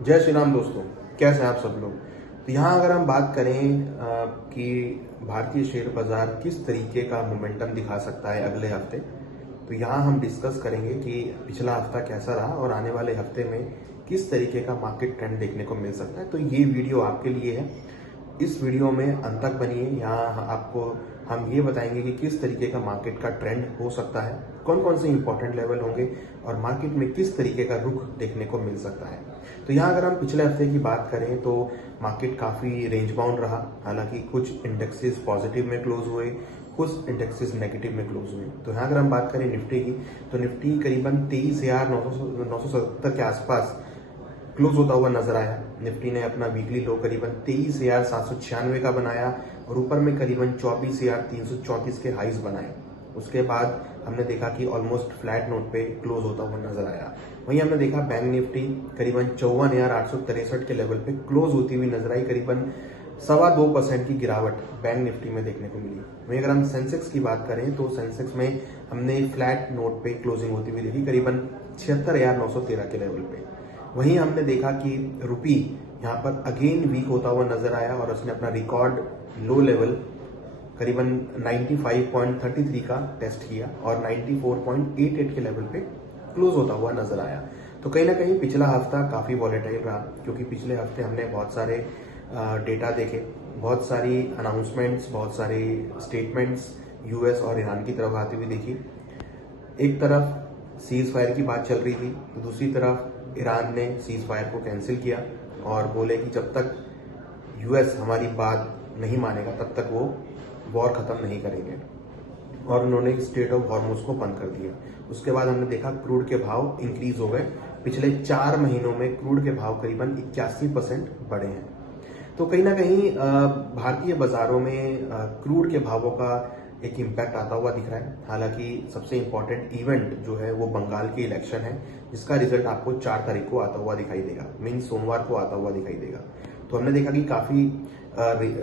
जय श्री राम दोस्तों। कैसे हैं आप सब लोग। तो यहाँ अगर हम बात करें कि भारतीय शेयर बाजार किस तरीके का मोमेंटम दिखा सकता है अगले हफ्ते, तो यहाँ हम डिस्कस करेंगे कि पिछला हफ्ता कैसा रहा और आने वाले हफ्ते में किस तरीके का मार्केट ट्रेंड देखने को मिल सकता है। तो ये वीडियो आपके लिए है। इस वीडियो में अंत तक बनिए। यहाँ आपको हम ये बताएंगे कि किस तरीके का मार्केट का ट्रेंड हो सकता है, कौन कौन से इंपॉर्टेंट लेवल होंगे और मार्केट में किस तरीके का रुख देखने को मिल सकता है। तो यहाँ अगर हम पिछले हफ्ते की बात करें तो मार्केट काफ़ी रेंज बाउंड रहा। हालांकि कुछ इंडेक्सेस पॉजिटिव में क्लोज हुए, कुछ इंडेक्सेस नेगेटिव में क्लोज हुए। तो यहाँ अगर हम बात करें निफ्टी की, तो निफ्टी करीबन 23,970 के आसपास क्लोज होता हुआ नजर आया। निफ्टी ने अपना वीकली लो करीबन 23,796 का बनाया और ऊपर में करीबन 24,334 के हाइज बनाए। उसके बाद हमने देखा कि ऑलमोस्ट फ्लैट नोट पे क्लोज होता हुआ नजर आया। वहीं हमने देखा बैंक निफ्टी करीबन 54,863 के लेवल पे क्लोज होती हुई नजर आई। करीबन 2.25% की गिरावट बैंक निफ्टी में देखने को मिली। वहीं अगर हम सेंसेक्स की बात करें तो सेंसेक्स में हमने फ्लैट नोट पे क्लोजिंग होती हुई देखी, करीबन 76,913 के लेवल पे। वहीं हमने देखा कि रुपी यहाँ पर अगेन वीक होता हुआ नजर आया और उसने अपना रिकॉर्ड लो लेवल करीबन 95.33 का टेस्ट किया और 94.88 के लेवल पे क्लोज होता हुआ नजर आया। तो कहीं ना कहीं पिछला हफ्ता काफी वॉलेटाइल रहा, क्योंकि पिछले हफ्ते हमने बहुत सारे डेटा देखे, बहुत सारी अनाउंसमेंट्स, बहुत सारे स्टेटमेंट्स यूएस और ईरान की तरफ आती हुई देखी। एक तरफ सीज फायर की बात चल रही थी तो दूसरी तरफ ईरान ने सीज फायर को कैंसिल किया और बोले कि जब तक यूएस हमारी बात नहीं मानेगा तब तक वो वॉर खत्म नहीं करेंगे, और उन्होंने स्टेट ऑफ हॉर्मुज को बंद कर दिया। उसके बाद हमने देखा क्रूड के भाव इंक्रीज हो गए। पिछले 4 महीनों में क्रूड के भाव करीबन 81% बढ़े हैं। तो कहीं ना कहीं भारतीय बाजारों में क्रूड के भावों का एक इम्पैक्ट आता हुआ दिख रहा है। हालांकि सबसे इंपॉर्टेंट इवेंट जो है वो बंगाल के इलेक्शन है, जिसका रिजल्ट आपको 4 तारीख को आता हुआ दिखाई देगा, मीन सोमवार को आता हुआ दिखाई देगा। तो हमने देखा कि काफी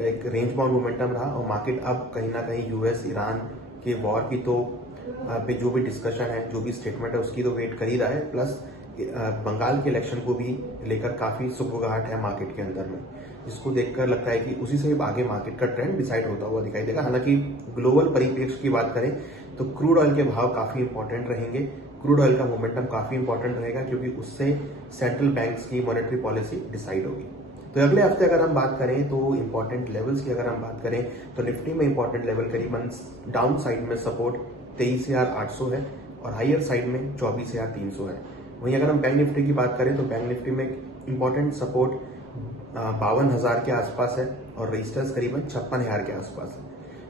एक रेंज बाउंड मोमेंटम रहा और मार्केट अब कहीं ना कहीं यूएस ईरान के वॉर की तो पे जो भी डिस्कशन है, जो भी स्टेटमेंट है उसकी तो वेट कर ही रहा है, प्लस बंगाल के इलेक्शन को भी लेकर काफी सुगबुगाहट है मार्केट के अंदर में, जिसको देखकर लगता है कि उसी से आगे मार्केट का ट्रेंड डिसाइड होता हुआ दिखाई देगा। हालांकि ग्लोबल परिप्रेक्ष्य की बात करें तो क्रूड ऑयल के भाव काफी इंपॉर्टेंट रहेंगे। क्रूड ऑयल का मोमेंटम काफी इंपॉर्टेंट रहेगा, क्योंकि उससे सेंट्रल बैंक्स की मॉनेटरी पॉलिसी डिसाइड होगी। तो अगले हफ्ते अगर हम बात करें तो इंपॉर्टेंट लेवल्स की अगर हम बात करें तो निफ्टी में इंपॉर्टेंट लेवल करीबन डाउन साइड में सपोर्ट 23,800 है और हायर साइड में 24,300 है। वहीं अगर हम बैंक निफ्टी की बात करें तो बैंक निफ्टी में इंपॉर्टेंट सपोर्ट 52,000 के आसपास है और रजिस्टर्स करीबन 56,000 के आसपास है।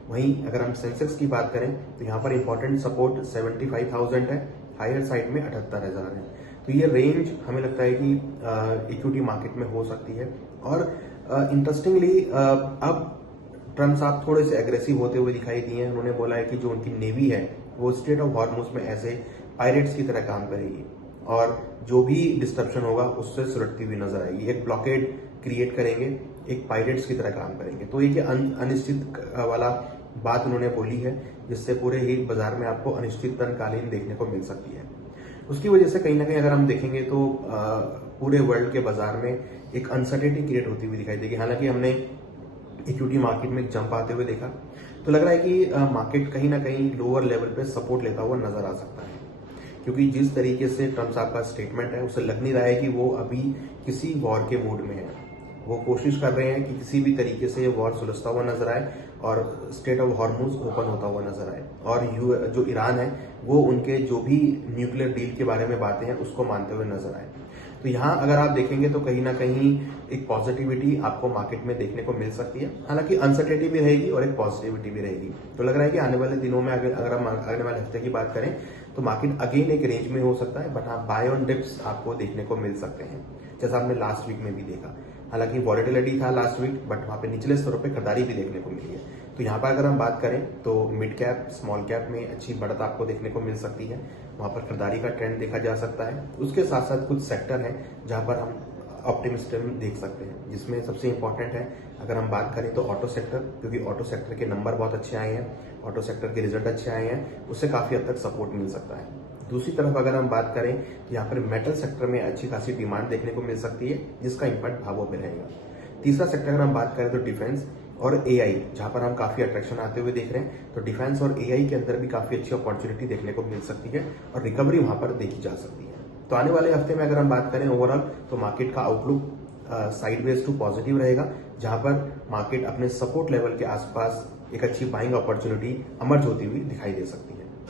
वहीं अगर हम सेंसेक्स की बात करें तो यहाँ पर इंपॉर्टेंट सपोर्ट 75,000 है, हायर साइड में 78,000 है। तो ये रेंज हमें लगता है कि इक्विटी मार्केट में हो सकती है। और इंटरेस्टिंगली अब ट्रम्प साहब थोड़े से एग्रेसिव होते हुए दिखाई दिए हैं। उन्होंने बोला है कि जो उनकी नेवी है वो स्टेट ऑफ हॉर्मुज में ऐसे पायरेट्स की तरह काम करेगी और जो भी डिस्ट्रप्शन होगा उससे सुलटती हुई नजर आएगी। एक ब्लॉकेड क्रिएट करेंगे, एक पायरेट्स की तरह काम करेंगे। तो एक अनिश्चित वाला बात उन्होंने बोली है, जिससे पूरे ही बाजार में आपको अनिश्चितकालीन देखने को मिल सकती है। उसकी वजह से कहीं ना कहीं अगर हम देखेंगे तो पूरे वर्ल्ड के बाजार में एक अनसर्टेनिटी क्रिएट होती हुई दिखाई देगी। हालांकि हमने इक्विटी मार्केट में जंप आते हुए देखा, तो लग रहा है कि मार्केट कहीं ना कहीं लोअर लेवल पे सपोर्ट लेता हुआ नजर आ सकता है, क्योंकि जिस तरीके से ट्रम्प साहब का स्टेटमेंट है उससे लग नहीं रहा है कि वो अभी किसी वॉर के मूड में है। वो कोशिश कर रहे हैं कि किसी भी तरीके से वॉर सुलझता हुआ नजर आए और स्टेट ऑफ हॉर्मुज ओपन होता हुआ नजर आए, और जो ईरान है वो उनके जो भी न्यूक्लियर डील के बारे में बातें हैं उसको मानते हुए नजर आए। तो यहाँ अगर आप देखेंगे तो कहीं ना कहीं एक पॉजिटिविटी आपको मार्केट में देखने को मिल सकती है। हालांकि अनसर्टेनिटी भी रहेगी और एक पॉजिटिविटी भी रहेगी। तो लग रहा है कि आने वाले दिनों में अगर हम आने वाले हफ्ते की बात करें तो मार्केट अगेन एक रेंज में हो सकता है, बट हाँ बाय ऑन डिप्स आपको देखने को मिल सकते हैं, जैसा हमने लास्ट वीक में भी देखा। हालांकि वॉलेटिलिटी था लास्ट वीक, बट वहां पे निचले स्तरों पे खरीदारी भी देखने को मिली है। तो यहाँ पर अगर हम बात करें तो मिड कैप स्मॉल कैप में अच्छी बढ़त आपको देखने को मिल सकती है, वहां पर खरीदारी का ट्रेंड देखा जा सकता है। उसके साथ साथ कुछ सेक्टर है जहां पर हम ऑप्टिमिज्म देख सकते हैं, जिसमें सबसे इंपॉर्टेंट है अगर हम बात करें तो ऑटो सेक्टर, क्योंकि ऑटो सेक्टर के नंबर बहुत अच्छे आए हैं, ऑटो सेक्टर के रिजल्ट अच्छे आए हैं, उससे काफी हद तक सपोर्ट मिल सकता है। दूसरी तरफ अगर हम बात करें तो यहाँ पर मेटल सेक्टर में अच्छी खासी डिमांड देखने को मिल सकती है, जिसका इम्पैक्ट भावों में रहेगा। तीसरा सेक्टर अगर हम बात करें तो डिफेंस और एआई, जहां पर हम काफी अट्रैक्शन आते हुए देख रहे हैं, तो डिफेंस और एआई के अंदर भी काफी अच्छी अपॉर्चुनिटी देखने को मिल सकती है और रिकवरी वहां पर देखी जा सकती है। तो आने वाले हफ्ते में अगर हम बात करें ओवरऑल, तो मार्केट का आउटलुक साइडवेज टू पॉजिटिव रहेगा, जहां पर मार्केट अपने सपोर्ट लेवल के आसपास एक अच्छी बाइंग अपॉर्चुनिटी अमर्ज होती हुई दिखाई दे सकती है।